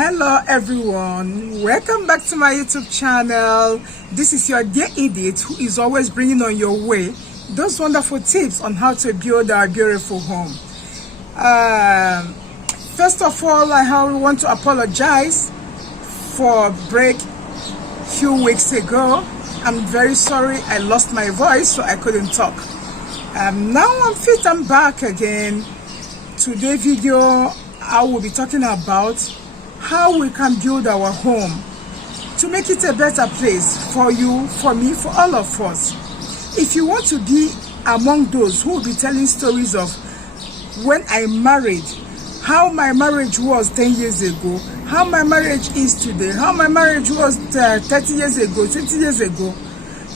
Hello everyone, welcome back to my YouTube channel. This is your dear Edith, who is always bringing on your way those wonderful tips on how to build our beautiful home. First of all, I want to apologize for break a few weeks ago. I'm very sorry I lost my voice, so I couldn't talk. Now I'm fit, I'm back again. Today's video I will be talking about how we can build our home to make it a better place for you, for me, for all of us. If you want to be among those who will be telling stories of when I married, how my marriage was 10 years ago, how my marriage is today, how my marriage was 30 years ago, 20 years ago.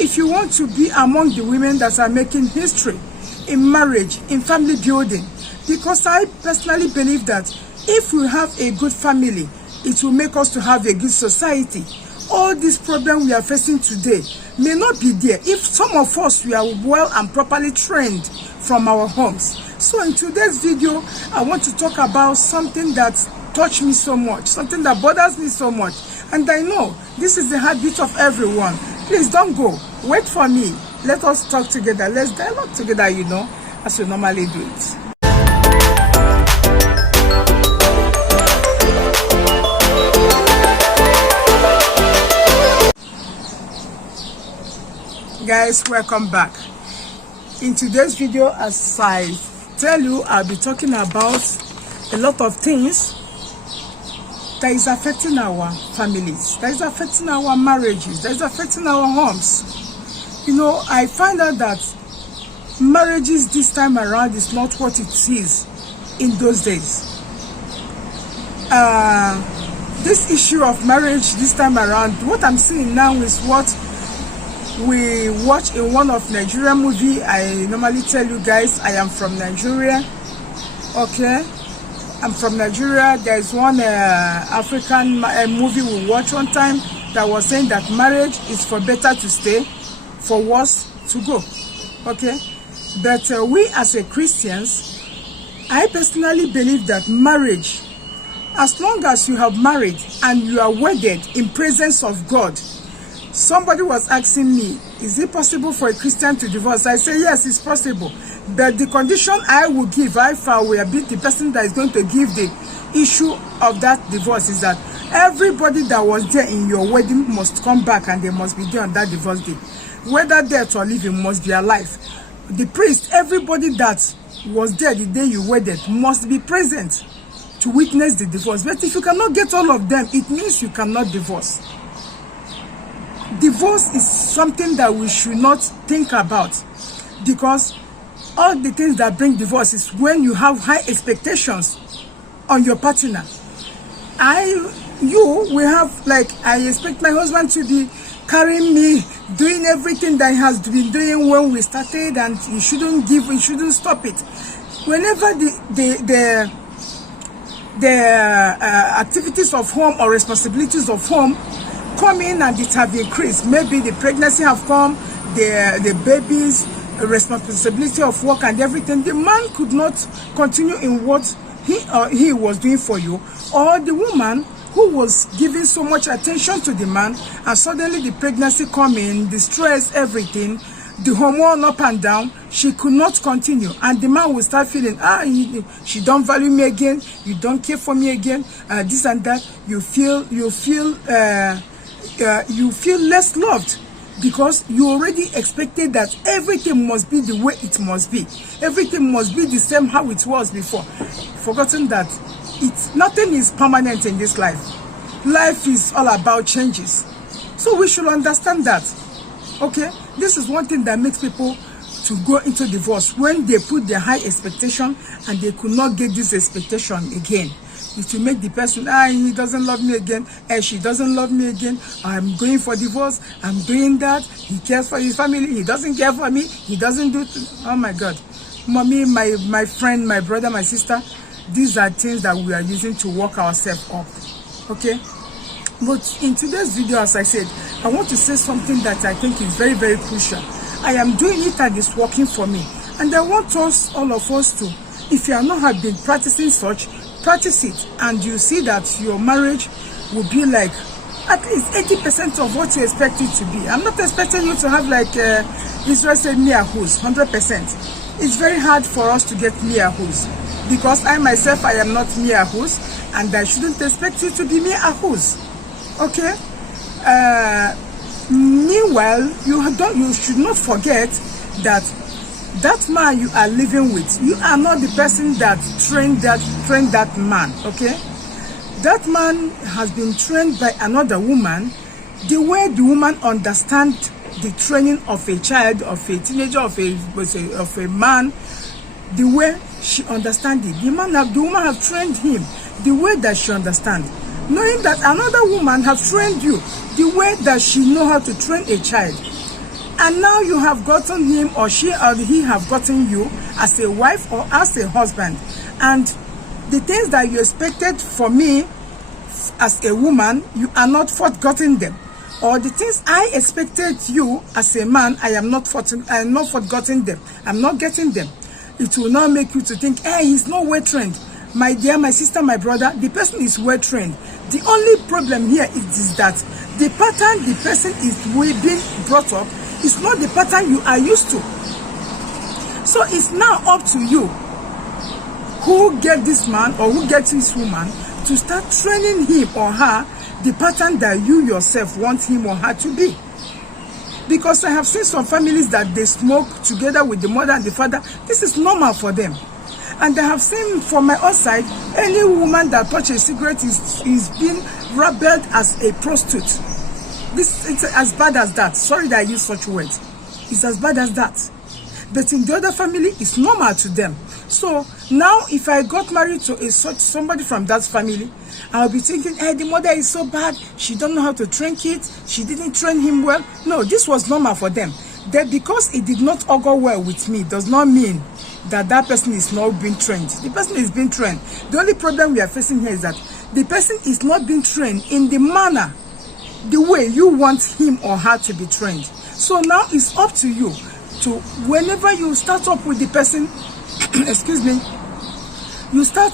If you want to be among the women that are making history in marriage, in family building, because I personally believe that if we have a good family, it will make us to have a good society. All these problems we are facing today may not be there if some of us we are well and properly trained from our homes. So in today's video, I want to talk about something that touched me so much, something that bothers me so much. And I know this is the heartbeat of everyone. Please don't go. Wait for me. Let us talk together. Let's dialogue together, as we normally do it. Guys, welcome back. In today's video, as I tell you, I'll be talking about a lot of things that is affecting our families, that is affecting our marriages, that is affecting our homes. I find out that marriages this time around is not what it is in those days. This issue of marriage this time around, what I'm seeing now is what we watch in one of Nigerian movie. I normally tell you guys I am from Nigeria. Okay, I'm from Nigeria. There is one African movie we watched one time that was saying that marriage is for better to stay, for worse to go. Okay, but we as a Christians, I personally believe that marriage, as long as you have married and you are wedded in presence of God. Somebody was asking me, is it possible for a Christian to divorce? I say, yes, it's possible. But the condition I will give, if I will be the person that is going to give the issue of that divorce, is that everybody that was there in your wedding must come back and they must be there on that divorce day. Whether death or living must be alive. The priest, everybody that was there the day you wedded must be present to witness the divorce. But if you cannot get all of them, it means you cannot divorce. Divorce is something that we should not think about, because all the things that bring divorce is when you have high expectations on your partner. I expect my husband to be carrying me, doing everything that he has been doing when we started, and he shouldn't stop it. Whenever the activities of home or responsibilities of home come in and it have increased, maybe the pregnancy have come, the baby's responsibility of work and everything, the man could not continue in what he was doing for you, or the woman who was giving so much attention to the man, and suddenly the pregnancy come in, the stress, everything, the hormone up and down, she could not continue, and the man will start feeling, she don't value me again, you don't care for me again, this and that. You feel less loved, because you already expected that everything must be the way it must be. Everything must be the same how it was before. Forgotten that nothing is permanent in this life. Life is all about changes. So we should understand that. Okay, this is one thing that makes people to go into divorce, when they put their high expectation and they could not get this expectation again. It will make the person, he doesn't love me again, she doesn't love me again, I'm going for divorce, I'm doing that, he cares for his family, he doesn't care for me, he doesn't do, oh my God. Mommy, my friend, my brother, my sister, these are things that we are using to work ourselves up. Okay? But in today's video, as I said, I want to say something that I think is very, very crucial. I am doing it and it's working for me. And I want us, all of us to, if you have not been practicing such, practice it, and you see that your marriage will be like at least 80% of what you expect it to be. I'm not expecting you to have like Israel said, Mia Hus, 100%. It's very hard for us to get Mia Hus, because I myself, I am not Mia Hus, and I shouldn't expect you to be Mia Hus. Okay? Meanwhile, you should not forget that that man you are living with, you are not the person that trained that man. Okay? That man has been trained by another woman. The way the woman understands the training of a child, of a teenager, of a man, the way she understands it, the woman have trained him the way that she understands, knowing that another woman have trained you the way that she know how to train a child. And now you have gotten him, or she or he have gotten you as a wife or as a husband, and the things that you expected for me as a woman, you are not forgotten them. Or the things I expected you as a man, I am not forgotten them. I'm not getting them. It will not make you to think, hey, he's not well trained. My dear, my sister, my brother, the person is well trained. The only problem here is that the pattern the person is being brought up is not the pattern you are used to. So it's now up to you, who get this man or who gets this woman, to start training him or her the pattern that you yourself want him or her to be. Because I have seen some families that they smoke together with the mother and the father. This is normal for them. And I have seen from my own side, any woman that touches a cigarette is being labeled as a prostitute. It's as bad as that. Sorry that I use such words. It's as bad as that. But in the other family, it's normal to them. So now, if I got married to somebody from that family, I'll be thinking, hey, the mother is so bad. She don't know how to train kids. She didn't train him well. No, this was normal for them. That because it did not augur well with me does not mean that that person is not being trained. The person is being trained. The only problem we are facing here is that the person is not being trained in the manner, the way you want him or her to be trained. So now it's up to you to, whenever you start up with the person, excuse me, you start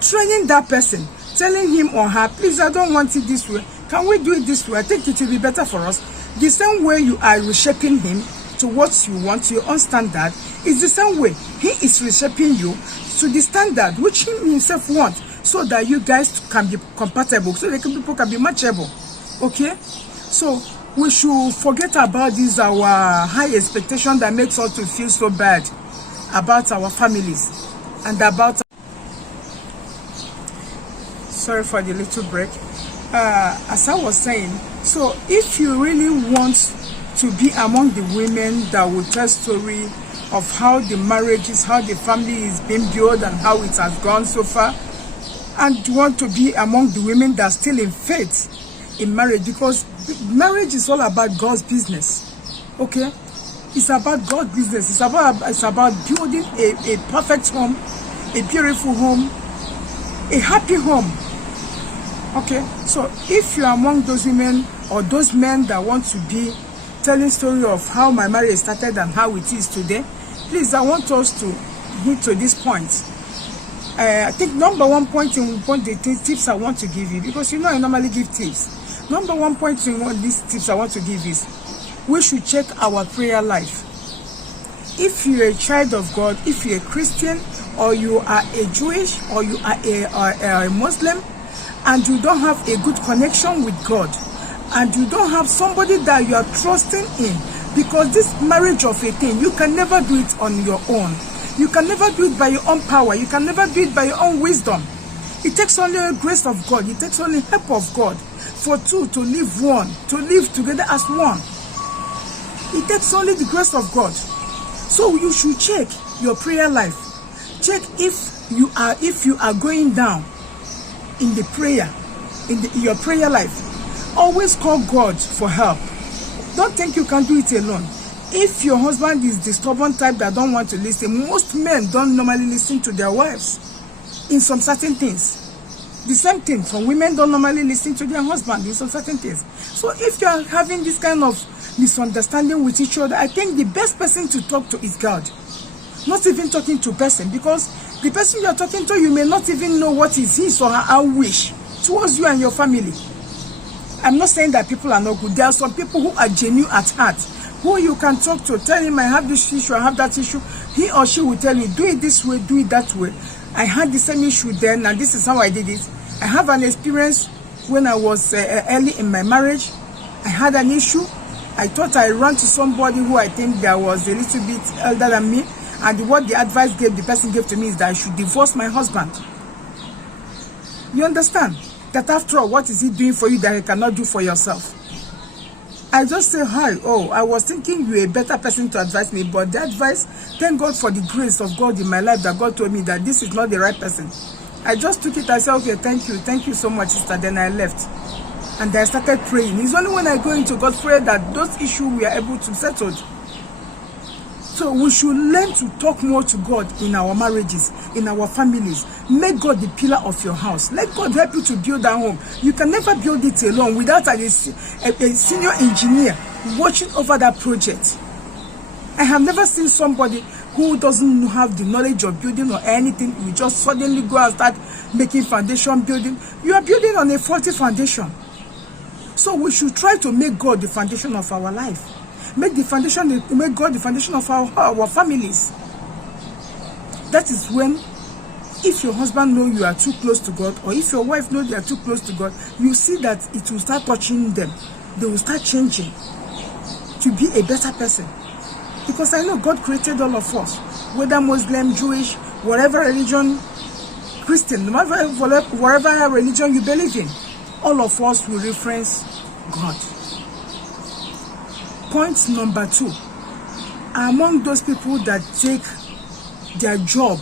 training that person, telling him or her, please, I don't want it this way. Can we do it this way? I think it will be better for us. The same way you are reshaping him to what you want, your own standard, is the same way he is reshaping you to the standard which he himself wants, so that you guys can be compatible, so that people can be matchable. Okay? So we should forget about this, our high expectation that makes us to feel so bad about our families and about. Sorry for the little break. As I was saying, so if you really want to be among the women that will tell story of how the marriage is, how the family is being built and how it has gone so far, and you want to be among the women that are still in faith in marriage, because marriage is all about God's business. Okay? It's about God's business. It's about building a perfect home, a beautiful home, a happy home. Okay? So if you're among those women or those men that want to be telling story of how my marriage started and how it is today, please, I want us to hit to this point. I think number one point in the tips I want to give you, because you know I normally give tips. Number one point in one these tips I want to give is, we should check our prayer life. If you're a child of God, if you're a Christian, or you are a Jewish, or you are a Muslim, and you don't have a good connection with God, and you don't have somebody that you are trusting in, because this marriage of a thing, you can never do it on your own. You can never do it by your own power. You can never do it by your own wisdom. It takes only the grace of God. It takes only help of God for two to live one, to live together as one. It takes only the grace of God. So you should check your prayer life. Check if you are going down in the prayer, in your prayer life. Always call God for help. Don't think you can do it alone. If your husband is the stubborn type that don't want to listen, most men don't normally listen to their wives in some certain things. The same thing, some women don't normally listen to their husband in some certain things. So if you are having this kind of misunderstanding with each other, I think the best person to talk to is God. not even talking to person, because the person you're talking to, you may not even know what is his or her wish towards you and your family. I'm not saying that people are not good. There are some people who are genuine at heart, who you can talk to, tell him I have this issue, I have that issue. He or she will tell you, do it this way, do it that way. I had the same issue then, and this is how I did it. I have an experience when I was early in my marriage. I had an issue. I thought I ran to somebody who I think that was a little bit elder than me, and what the advice the person gave to me is that I should divorce my husband. You understand? That after all, what is he doing for you that he cannot do for yourself? I just say, hi, oh, I was thinking you're a better person to advise me, but the advice, thank God for the grace of God in my life that God told me that this is not the right person. I just took it, I said, okay, thank you so much, sister. Then I left. And I started praying. It's only when I go into God's prayer that those issues we are able to settle. So we should learn to talk more to God in our marriages, in our families. Make God the pillar of your house. Let God help you to build that home. You can never build it alone without a senior engineer watching over that project. I have never seen somebody who doesn't have the knowledge of building or anything. You just suddenly go and start making foundation building. You are building on a faulty foundation. So we should try to make God the foundation of our life. Make God the foundation of our families. That is when, if your husband knows you are too close to God, or if your wife knows they are too close to God, you see that it will start touching them. They will start changing to be a better person. Because I know God created all of us, whether Muslim, Jewish, whatever religion, Christian, whatever religion you believe in, all of us will reference God. Point number 2, among those people that take their job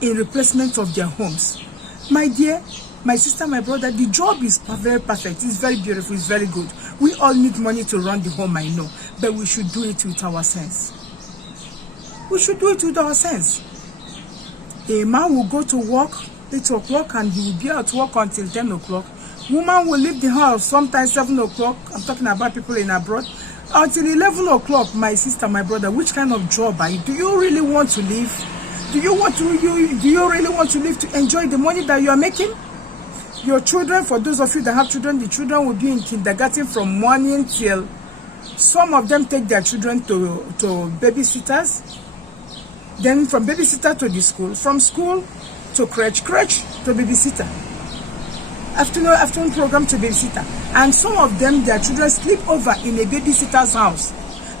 in replacement of their homes. My dear, my sister, my brother, the job is very perfect. It's very beautiful. It's very good. We all need money to run the home, I know. But we should do it with our sense. We should do it with our sense. A man will go to work 8 o'clock and he will be at work until 10 o'clock. Woman will leave the house sometimes 7 o'clock. I'm talking about people in abroad. Until 11 o'clock, my sister, my brother, which kind of job are you? Do you really want to live? Do you really want to live to enjoy the money that you are making? Your children, for those of you that have children, the children will be in kindergarten from morning till, some of them take their children to babysitters. Then from babysitter to the school, from school to crèche to babysitter. Afternoon program to babysitter. And some of them, their children sleep over in a babysitter's house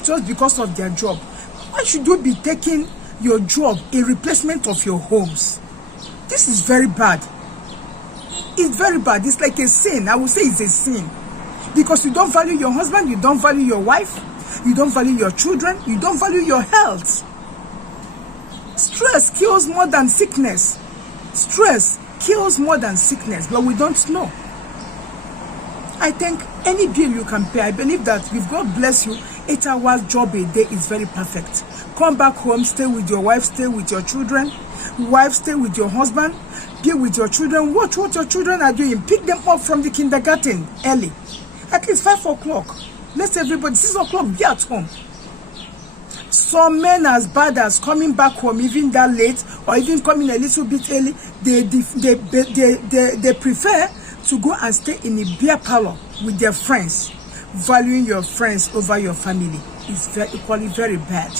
just because of their job. Why should you be taking your job a replacement of your homes? This is very bad. It's very bad. It's like a sin. I would say it's a sin. Because you don't value your husband, you don't value your wife, you don't value your children, you don't value your health. Stress kills more than sickness. Stress kills more than sickness, but we don't know. I think any bill you can pay, I believe that if God bless you, 8 hours job a day is very perfect. Come back home, stay with your wife, stay with your children. Wife, stay with your husband, be with your children. Watch what your children are doing. Pick them up from the kindergarten early. At least 5 o'clock. Let everybody, 6 o'clock, be at home. Some men as bad as coming back home even that late, or even coming a little bit early, they prefer to go and stay in a beer parlor with their friends. Valuing your friends over your family is equally very bad.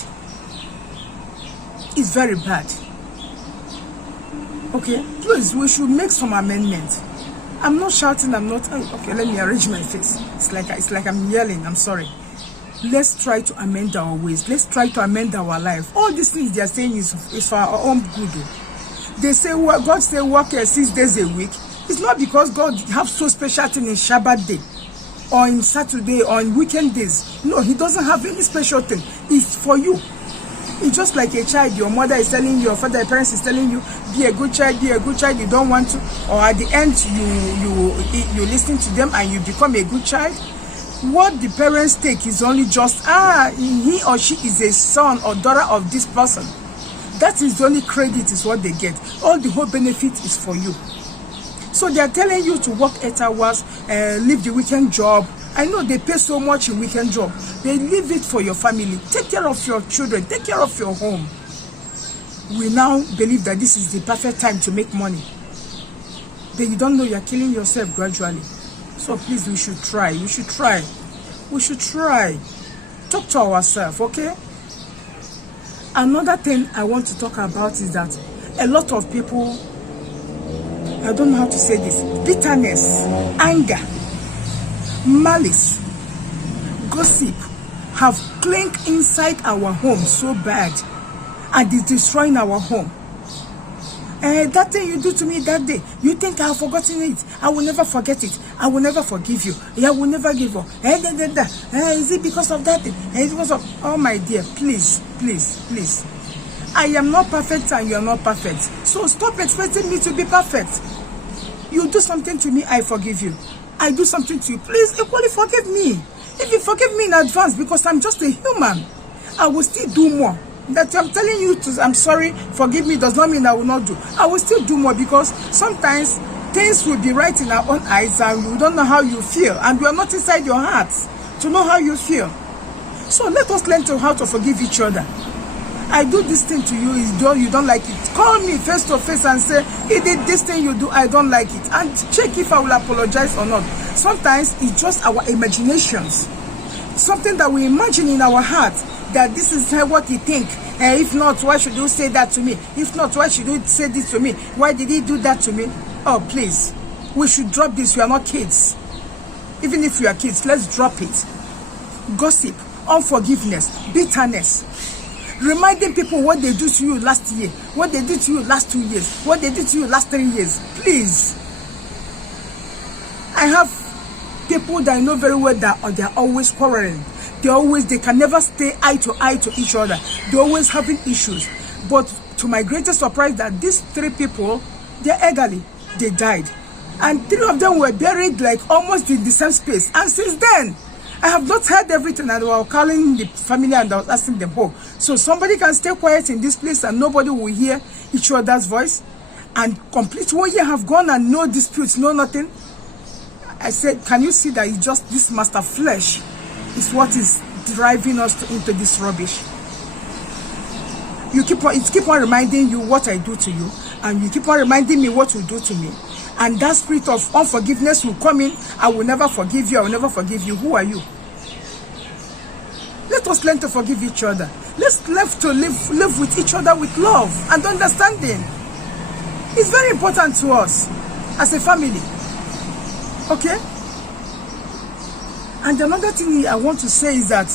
It's very bad. Okay, please, we should make some amendments. I'm not shouting, okay, let me arrange my face. It's like I'm yelling, I'm sorry. Let's try to amend our ways. Let's try to amend our life. All these things they are saying is for our own good. They say, well, God say work 6 days a week. It's not because God have so special thing in Shabbat day, or in Saturday, or in weekend days. No, he doesn't have any special thing. It's for you. It's just like a child. Your mother is telling you, your father, your parents is telling you, be a good child, you don't want to. Or at the end, you listen to them and you become a good child. What the parents take is only just, he or she is a son or daughter of this person. That is the only credit is what they get. All the whole benefit is for you. So they are telling you to work 8 hours, leave the weekend job. I know they pay so much in weekend job. They leave it for your family. Take care of your children. Take care of your home. we now believe that this is the perfect time to make money. Then you don't know you're killing yourself gradually. So please, we should try. We should try. We should try. Talk to ourselves, okay? Another thing I want to talk about is that a lot of people, I don't know how to say this, bitterness, anger, malice, gossip have clinked inside our home so bad, and it's destroying our home. That thing you do to me that day, you think I have forgotten it? I will never forget it. I will never forgive you. I will never give up. Is it because of that thing? It was of, oh my dear, please, please, please. I am not perfect and you are not perfect. So stop expecting me to be perfect. You do something to me, I forgive you. I do something to you, please equally forgive me. If you forgive me in advance, because I'm just a human, I will still do more. That I'm telling you to, I'm sorry, forgive me, does not mean I will not do. I will still do more, because sometimes things will be right in our own eyes and you don't know how you feel, and you are not inside your heart to know how you feel. So let us learn how to forgive each other. I do this thing to you, you don't like it. Call me face to face and say, he did this thing you do, I don't like it. And check if I will apologize or not. Sometimes it's just our imaginations. Something that we imagine in our heart, that this is what he think. If not, why should you say that to me? If not, why should you say this to me? Why did he do that to me? Oh, please. We should drop this. We are not kids. Even if we are kids, let's drop it. Gossip, unforgiveness, bitterness. Reminding people what they do to you last year, what they did to you last 2 years, what they did to you last 3 years. Please. I have people that I know very well that they're always quarreling. They can never stay eye to each other. They're always having issues. But to my greatest surprise, that these 3 people, they're elderly. They died. And 3 of them were buried like almost in the same space. And since then, I have not heard everything, and I was calling the family and I was asking them, oh, so somebody can stay quiet in this place and nobody will hear each other's voice? And complete 1 year have gone and no disputes, no nothing. I said, can you see that it's just this master flesh is what is driving us into this rubbish? It keep on reminding you what I do to you, and you keep on reminding me what you do to me. And that spirit of unforgiveness will come in. I will never forgive you. I will never forgive you. Who are you? Let us learn to forgive each other. Let's learn to live with each other with love and understanding. It's very important to us as a family. Okay? And another thing I want to say is that,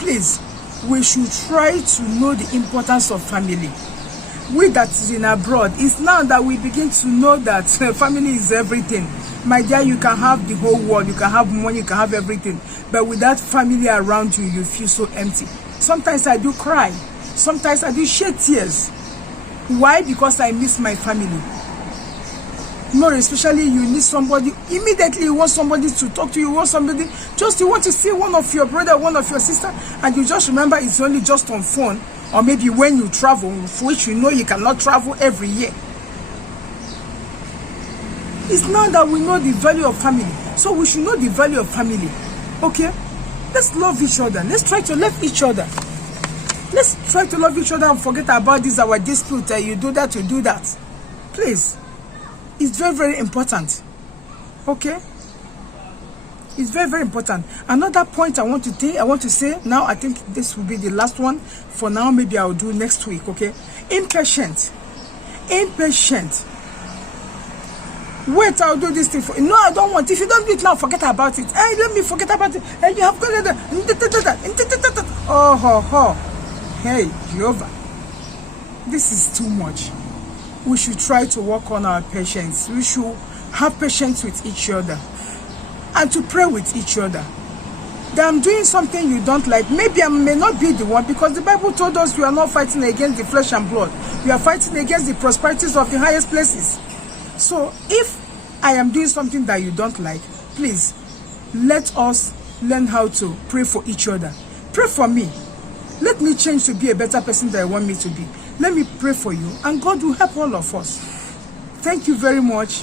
please, we should try to know the importance of family. We that is in abroad, it's now that we begin to know that family is everything. My dear, you can have the whole world, you can have money, you can have everything, but without family around you, you feel so empty. Sometimes I do cry. Sometimes I do shed tears. Why? Because I miss my family. More especially, you need somebody, immediately you want somebody to talk to you, you want to see one of your brother, one of your sister, and you just remember it's only just on phone, or maybe when you travel, for which you know you cannot travel every year. It's now that we know the value of family, so we should know the value of family. Okay? Let's love each other. Let's try to love each other. Let's try to love each other and forget about this, our dispute. You do that, you do that. Please. It's very, very important. Okay? It's very, very important. Another point I want to say now, I think this will be the last one. For now, maybe I'll do next week, okay? Impatient. Impatient. Wait, I'll do this thing for you. No, I don't want. If you don't do it now, forget about it. Hey, let me forget about it. Hey, you have got it. Oh, ho, ho. Hey, Jehovah. This is too much. We should try to work on our patience. We should have patience with each other and to pray with each other. That I'm doing something you don't like. Maybe I may not be the one, because the Bible told us we are not fighting against the flesh and blood. We are fighting against the prosperities of the highest places. So if I am doing something that you don't like, please let us learn how to pray for each other. Pray for me. Let me change to be a better person that I want me to be. Let me pray for you, and God will help all of us. Thank you very much.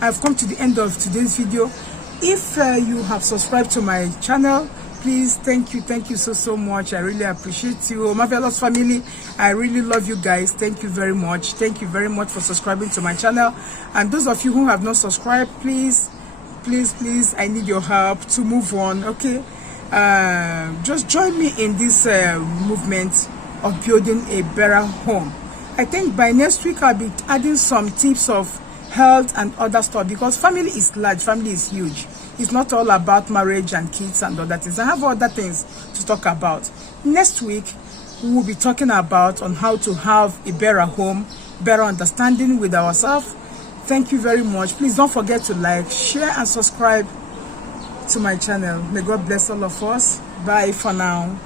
I've come to the end of today's video. If you have subscribed to my channel, Please, thank you so much. I really appreciate you. Marvelous family, I really love you guys. Thank you very much. Thank you very much for subscribing to my channel. And those of you who have not subscribed, please, I need your help to move on. Okay, just join me in this movement of building a better home. I think by next week I'll be adding some tips of health and other stuff, because family is large, family is huge. It's not all about marriage and kids and other things. I have other things to talk about. Next week, we will be talking about on how to have a better home, better understanding with ourselves. Thank you very much. Please don't forget to like, share, and subscribe to my channel. May God bless all of us. Bye for now.